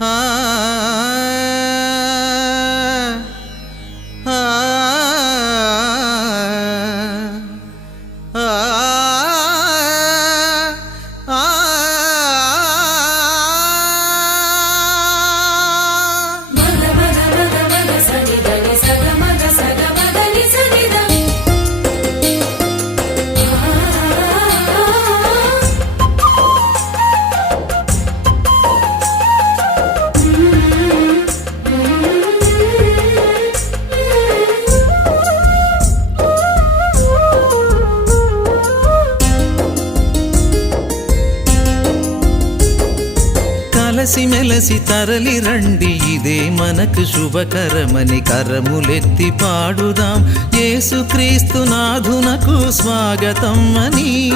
Ah. కలసి మెలసి తరలి రండి. ఇదే మనకు శుభకరమని కరములెత్తి పాడుదాం. యేసుక్రీస్తు నాధునకు స్వాగతం అని.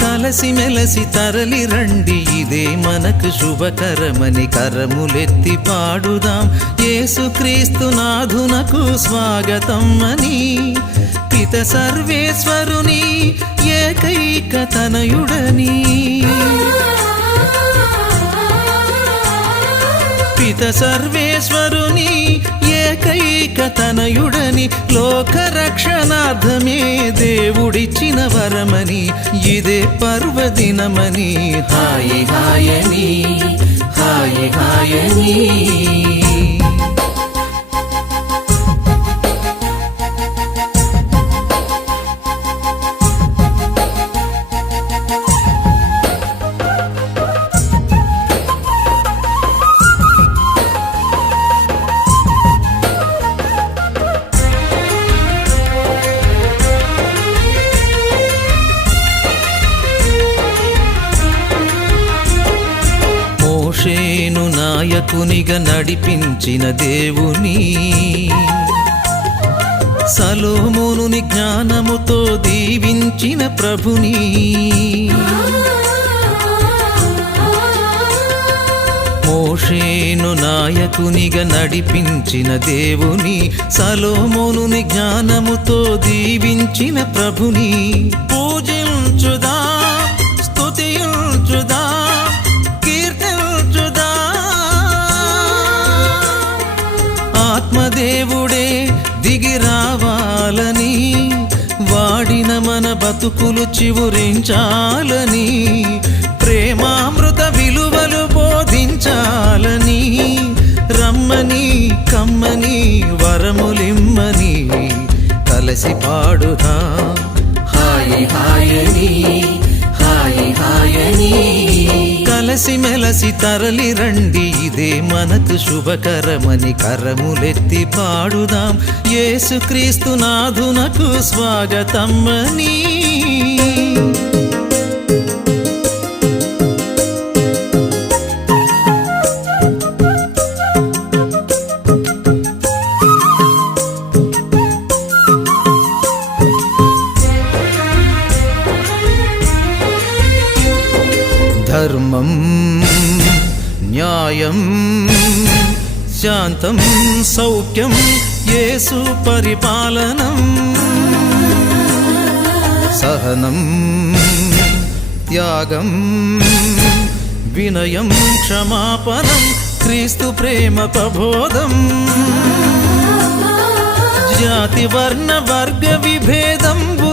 కలసి మెలసి తరలి రండి. ఇదే మనకు శుభకరమని కరములెత్తి పాడుదాం. యేసుక్రీస్తు నాధునకు స్వాగతం అని. పిత సర్వేశ్వరుని ఏకైక తనయుడని. పిత సర్వేశ్వరుని ఏకైక తనయుడని లోక రక్షణార్థమే దేవుడిచ్చిన వరమని ఇదే పర్వదినమని హాయి హాయని హాయి హాయని రక్షకునిగా నడిపించిన దేవుని. సలోమోనుని జ్ఞానముతో దీవించిన ప్రభుని. మోషేను నాయకునిగా నడిపించిన దేవుని. సలోమోనుని జ్ఞానముతో దీవించిన ప్రభుని. పూజించుదా బతుకులు చివురించాలని ప్రేమామృత విలువలు బోధించాలని రమ్మని కమ్మని వరములిమ్మని కలసి పాడుదా. హాయి హాయని హాయి హాయని కలసి మెలసి తరలి రండి ఇదే మనకు శుభకరమని కరములెత్తి పాడుదాం. యేసుక్రీస్తు స్వాగతం స్వాగతమ్మని. న్యాయం శాంతం సౌఖ్యం యేసు పరిపాలనం. సహనం త్యాగం వినయం క్షమాపణం క్రీస్తు ప్రేమ ప్రబోధం. జాతి వర్ణ వర్గ విభేద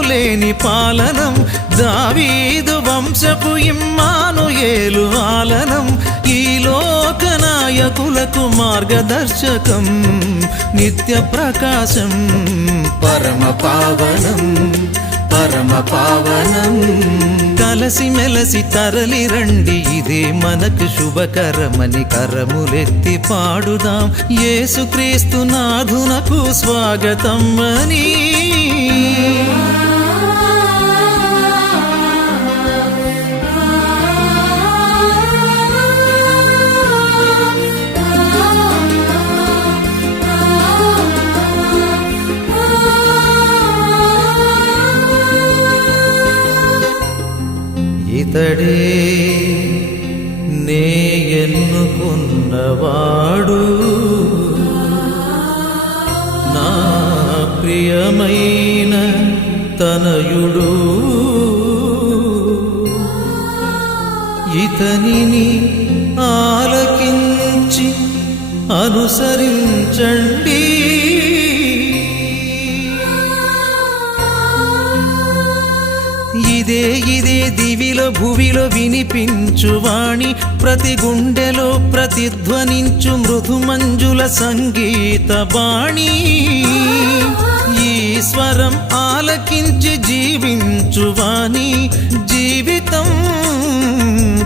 లేని పాలనం. దావీదు వంశపు ఇమ్మాను ఏలు ఆలనం. ఈ లోక నాయకులకు మార్గదర్శకం నిత్య ప్రకాశం పరమ పావనం పరమ పావనం. కలసి మెలసి తరలి రండి ఇదే మనకు శుభకరమని కరములెత్తి పాడుదాం. యేసుక్రీస్తు నాథునకు స్వాగతం అని. ఇతడే నే ఎన్నుకున్నవాడు. నా ప్రియమైన తనయుడు. ఇతనిని ఆలకించి అనుసరించండి. ఇదే ఇదే దివిలో భువిలో వినిపించువాణి ప్రతి గుండెలో ప్రతిధ్వనించు మృదుమంజుల సంగీత బాణి. ఈశ్వరం స్వరం ఆలకించి జీవించువాని జీవితం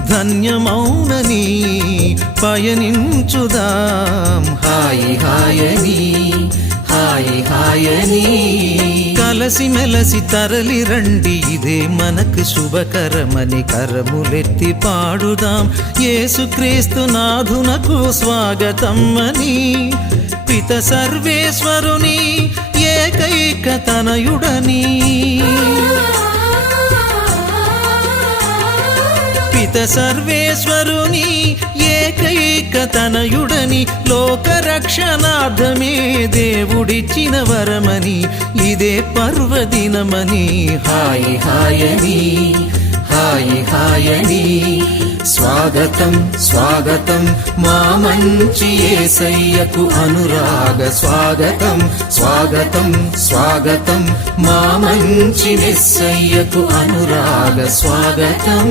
ధన్యమౌనని పయనించుదాం. హాయి హాయని మెలసి మెలసి తరలి రండి. ఇదే మనకు శుభకరమని కరములెత్తి పాడుదాం. యేసుక్రీస్తు నాథునకు స్వాగతం అని పిత సర్వేశ్వరుని ఏకైక తనయుడని. పిత సర్వేశ్వరుని ఏకైక తనయుడని లోకరక్షణార్థమే దేవుడిచ్చిన వరమని ఇదే పర్వదినమని. హాయి హాయని హాయి హాయని స్వాగతం స్వాగతం మా మంచి ఏసయ్యకు అనురాగ స్వాగతం. స్వాగతం స్వాగతం మా మంచి నిస్సయ్యకు అనురాగ స్వాగతం.